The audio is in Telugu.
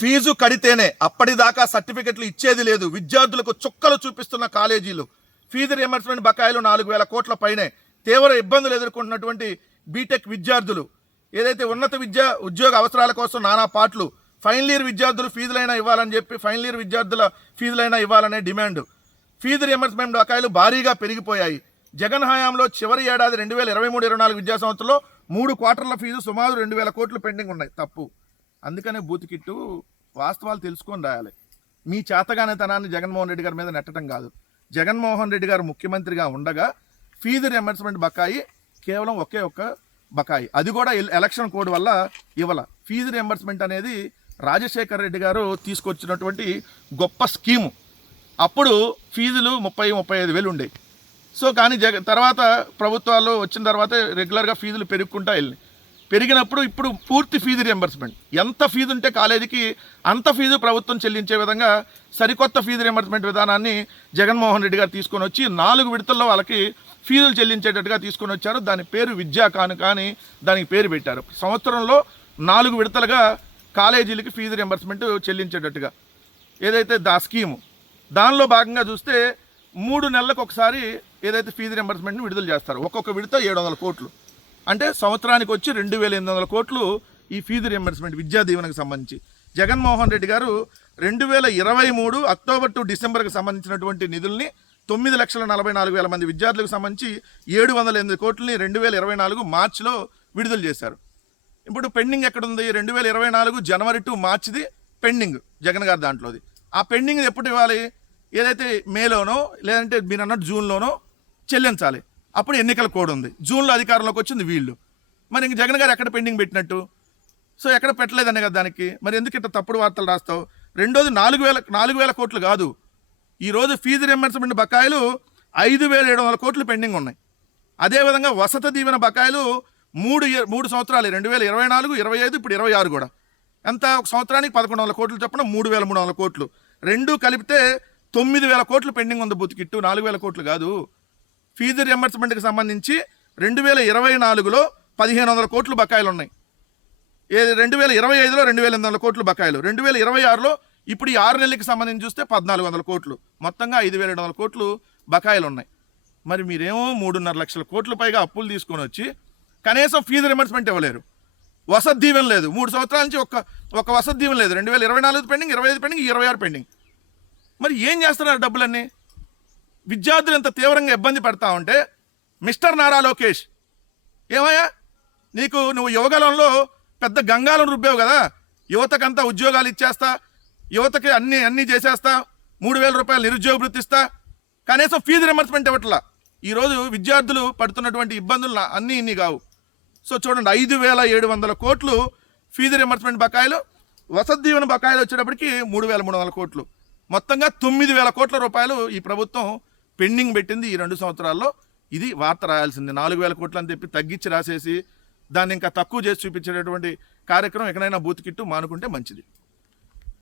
ఫీజు కడితేనే, అప్పటిదాకా సర్టిఫికెట్లు ఇచ్చేది లేదు. విద్యార్థులకు చుక్కలు చూపిస్తున్న కాలేజీలు. ఫీజు రియంబర్స్మెంట్ బకాయిలు 4,000 కోట్ల పైనే. తీవ్ర ఇబ్బందులు ఎదుర్కొంటున్నటువంటి బీటెక్ విద్యార్థులు, ఏదైతే ఉన్నత విద్య ఉద్యోగ అవసరాల కోసం నానా పాటలు, ఫైనల్ ఇయర్ విద్యార్థులు ఫీజులైనా ఇవ్వాలని చెప్పి ఫైనల్ ఇయర్ విద్యార్థుల ఫీజులైనా ఇవ్వాలనే డిమాండ్. ఫీజు రియంబర్స్మెంట్ బకాయిలు భారీగా పెరిగిపోయాయి. జగన్ హయాంలో చివరి ఏడాది 2023-24 విద్యా సంవత్సరంలో 3 క్వార్టర్ల ఫీజు సుమారు 2,000 కోట్లు పెండింగ్ ఉన్నాయి. తప్పు. అందుకనే బూత్ కిట్టు వాస్తవాలు తెలుసుకొని రాయాలి. మీ చేతగానితనాన్ని జగన్మోహన్ రెడ్డి గారి మీద నెట్టడం కాదు. జగన్మోహన్ రెడ్డి గారు ముఖ్యమంత్రిగా ఉండగా ఫీజు రియంబర్స్మెంట్ బకాయి కేవలం ఒకే ఒక్క బకాయి, అది కూడా ఎలక్షన్ కోడ్ వల్ల ఇవ్వాల. ఫీజు రియంబర్స్మెంట్ అనేది రాజశేఖర్ రెడ్డి గారు తీసుకొచ్చినటువంటి గొప్ప స్కీము. అప్పుడు ఫీజులు 30-35 వేలు ఉండేవి. సో కానీ తర్వాత ప్రభుత్వాలు వచ్చిన తర్వాత రెగ్యులర్గా ఫీజులు పెరుగుకుంటా వెళ్ళినాయి. పెరిగినప్పుడు ఇప్పుడు పూర్తి ఫీజు రియంబర్స్మెంట్, ఎంత ఫీజు ఉంటే కాలేజీకి అంత ఫీజు ప్రభుత్వం చెల్లించే విధంగా సరికొత్త ఫీజు రియంబర్స్మెంట్ విధానాన్ని జగన్మోహన్ రెడ్డి గారు తీసుకొని వచ్చి 4 విడతల్లో వాళ్ళకి ఫీజులు చెల్లించేటట్టుగా తీసుకొని వచ్చారు. దాని పేరు విద్యా కానుక అని దానికి పేరు పెట్టారు. సంవత్సరంలో 4 విడతలుగా కాలేజీలకి ఫీజు రియంబర్స్మెంట్ చెల్లించేటట్టుగా ఏదైతే స్కీము, దానిలో భాగంగా చూస్తే 3 నెలలకు ఒకసారి ఏదైతే ఫీజు రియంబర్స్మెంట్ని విడుదల చేస్తారు. ఒక్కొక్క విడత 700 కోట్లు, అంటే సంవత్సరానికి వచ్చి 2,800 కోట్లు ఈ ఫీజు రియంబర్స్మెంట్ విద్యా దీవెనకు సంబంధించి. జగన్మోహన్ రెడ్డి గారు 2023 అక్టోబర్ టు డిసెంబర్కి సంబంధించినటువంటి నిధుల్ని 9,44,000 మంది విద్యార్థులకు సంబంధించి 708 కోట్లని 2024 మార్చిలో విడుదల చేశారు. ఇప్పుడు పెండింగ్ ఎక్కడుంది? 2024 జనవరి టు మార్చిది పెండింగ్ జగన్ గారి దాంట్లోది. ఆ పెండింగ్ ఎప్పుడు ఇవ్వాలి? ఏదైతే మేలోనో లేదంటే మీరు అన్నట్టు జూన్లోనో చెల్లించాలి. అప్పుడు ఎన్నికల కోడ్ ఉంది. జూన్లో అధికారంలోకి వచ్చింది వీళ్ళు. మరి ఇంక జగన్ గారు ఎక్కడ పెండింగ్ పెట్టినట్టు? సో ఎక్కడ పెట్టలేదనే కదా దానికి. మరి ఎందుకు ఇట్లా తప్పుడు వార్తలు రాస్తావు? రెండోది 4,000 కోట్లు కాదు. ఈరోజు ఫీజు రియంబర్స్మెంట్ బకాయిలు 5,700 కోట్లు పెండింగ్ ఉన్నాయి. అదేవిధంగా వసతి దీవెన బకాయిలు 3 సంవత్సరాలు 2024, 25, ఇప్పుడు 26 కూడా ఎంత? ఒక సంవత్సరానికి 1,100 కోట్లు చొప్పున 3,300 కోట్లు. రెండు కలిపితే 9,000 కోట్లు పెండింగ్ ఉంది బూత్ కిట్టు, 4,000 కోట్లు కాదు. ఫీజు రియంబర్స్మెంట్కి సంబంధించి 2024లో 1,500 కోట్లు బకాయిలు ఉన్నాయి. 2025లో 2,800 కోట్లు బకాయిలు. 2026లో ఇప్పుడు ఈ 6 నెలలకి సంబంధించి చూస్తే 1,400 కోట్లు. మొత్తంగా 5,700 కోట్లు బకాయిలు ఉన్నాయి. మరి మీరేమో 3.5 లక్షల కోట్ల పైగా అప్పులు తీసుకొని వచ్చి కనీసం ఫీజు రియంబర్స్మెంట్ ఇవ్వలేరు. వసతి దీవెన లేదు. 3 సంవత్సరాల నుంచి ఒక వసతి దీవెన లేదు. 2024 పెండింగ్, 25 పెండింగ్, 26 పెండింగ్. మరి ఏం చేస్తున్నారు డబ్బులన్నీ? విద్యార్థులు ఎంత తీవ్రంగా ఇబ్బంది పడతా ఉంటే మిస్టర్ నారా లోకేష్, ఏమయ్యా నువ్వు యువగలంలో పెద్ద గంగాలను రుబ్బావు కదా, యువతకంతా ఉద్యోగాలు ఇచ్చేస్తా, యువతకి అన్నీ చేసేస్తా, 3,000 రూపాయలు నిరుద్యోగ భృతి ఇస్తా, కనీసం ఫీజు రియంబర్స్మెంట్ ఇవ్వట్లా. ఈరోజు విద్యార్థులు పడుతున్నటువంటి ఇబ్బందులు ఇన్ని కావు. సో చూడండి, 5,700 కోట్లు ఫీజు రియంబర్స్మెంట్ బకాయిలు, వసతి దీవెన బకాయిలు వచ్చేటప్పటికి 3,300 కోట్లు. మొత్తంగా 9,000 కోట్ల రూపాయలు ఈ ప్రభుత్వం పెండింగ్ పెట్టింది ఈ 2 సంవత్సరాల్లో. ఇది వార్త రాయాల్సింది. 4,000 కోట్లు అని చెప్పి తగ్గించి రాసేసి దాన్ని ఇంకా తక్కువ చేసి చూపించేటటువంటి కార్యక్రమం ఎక్కడైనా బూత్ కిట్టు మానుకుంటే మంచిది.